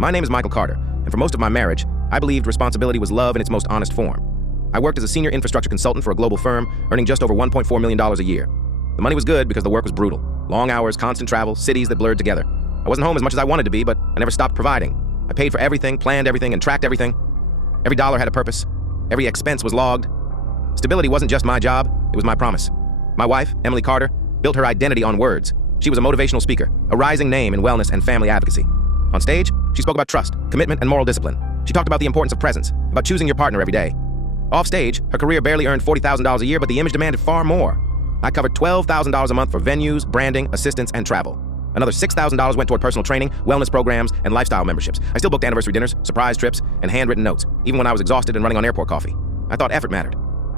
My name is Michael Carter, and for most of my marriage, I believed responsibility was love in its most honest form. I worked as a senior infrastructure consultant for a global firm, earning just over $1.4 million a year. The money was good because the work was brutal. Long hours, constant travel, cities that blurred together. I wasn't home as much as I wanted to be, but I never stopped providing. I paid for everything, planned everything, and tracked everything. Every dollar had a purpose. Every expense was logged. Stability wasn't just my job, it was my promise. My wife, Emily Carter, built her identity on words. She was a motivational speaker, a rising name in wellness and family advocacy. On stage, she spoke about trust, commitment, and moral discipline. She talked about the importance of presence, about choosing your partner every day. Off stage, her career barely earned $40,000 a year, but the image demanded far more. I covered $12,000 a month for venues, branding, assistance, and travel. Another $6,000 went toward personal training, wellness programs, and lifestyle memberships. I still booked anniversary dinners, surprise trips, and handwritten notes, even when I was exhausted and running on airport coffee. I thought effort mattered.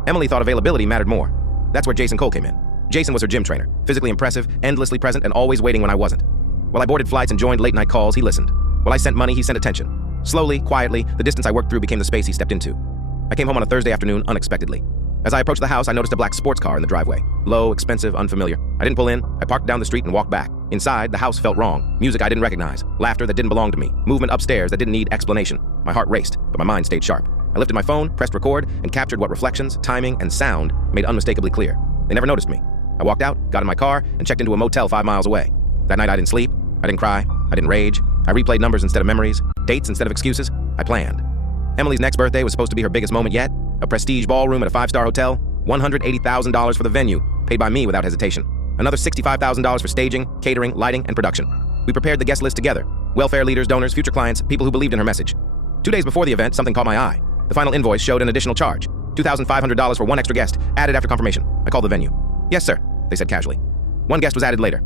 Emily thought availability mattered more. That's where Jason Cole came in. Jason was her gym trainer, physically impressive, endlessly present, and always waiting when I wasn't. While I boarded flights and joined late-night calls, he listened. While I sent money, he sent attention. Slowly, quietly, the distance I worked through became the space he stepped into. I came home on a Thursday afternoon unexpectedly. As I approached the house, I noticed a black sports car in the driveway. Low, expensive, unfamiliar. I didn't pull in. I parked down the street and walked back. Inside, the house felt wrong. Music I didn't recognize. Laughter that didn't belong to me. Movement upstairs that didn't need explanation. My heart raced, but my mind stayed sharp. I lifted my phone, pressed record, and captured what reflections, timing, and sound made unmistakably clear. They never noticed me. I walked out, got in my car, and checked into a motel 5 miles away. That night I didn't sleep. I didn't cry. I didn't rage. I replayed numbers instead of memories, dates instead of excuses. I planned. Emily's next birthday was supposed to be her biggest moment yet. A prestige ballroom at a 5-star hotel. $180,000 for the venue, paid by me without hesitation. Another $65,000 for staging, catering, lighting, and production. We prepared the guest list together. Welfare leaders, donors, future clients, people who believed in her message. 2 days before the event, something caught my eye. The final invoice showed an additional charge. $2,500 for one extra guest, added after confirmation. I called the venue. Yes, sir, they said casually. One guest was added later.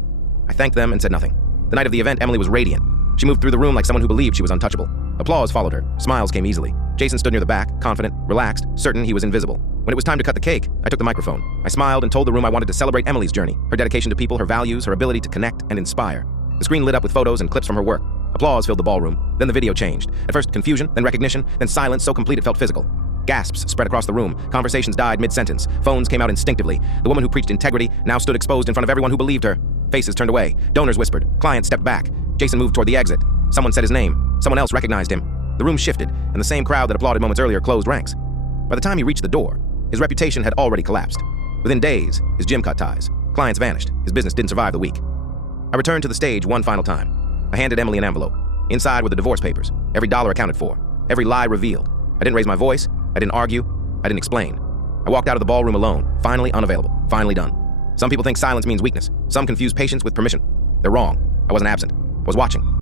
I thanked them and said nothing. The night of the event, Emily was radiant. She moved through the room like someone who believed she was untouchable. Applause followed her. Smiles came easily. Jason stood near the back, confident, relaxed, certain he was invisible. When it was time to cut the cake, I took the microphone. I smiled and told the room I wanted to celebrate Emily's journey, her dedication to people, her values, her ability to connect and inspire. The screen lit up with photos and clips from her work. Applause filled the ballroom. Then the video changed. At first confusion, then recognition, then silence so complete it felt physical. Gasps spread across the room. Conversations died mid-sentence. Phones came out instinctively. The woman who preached integrity now stood exposed in front of everyone who believed her. Faces turned away. Donors whispered. Clients stepped back. Jason moved toward the exit. Someone said his name. Someone else recognized him. The room shifted, and the same crowd that applauded moments earlier closed ranks. By the time he reached the door, his reputation had already collapsed. Within days, his gym cut ties. Clients vanished. His business didn't survive the week. I returned to the stage one final time. I handed Emily an envelope. Inside were the divorce papers. Every dollar accounted for. Every lie revealed. I didn't raise my voice. I didn't argue. I didn't explain. I walked out of the ballroom alone, finally unavailable, finally done. Some people think silence means weakness. Some confuse patience with permission. They're wrong. I wasn't absent. I was watching.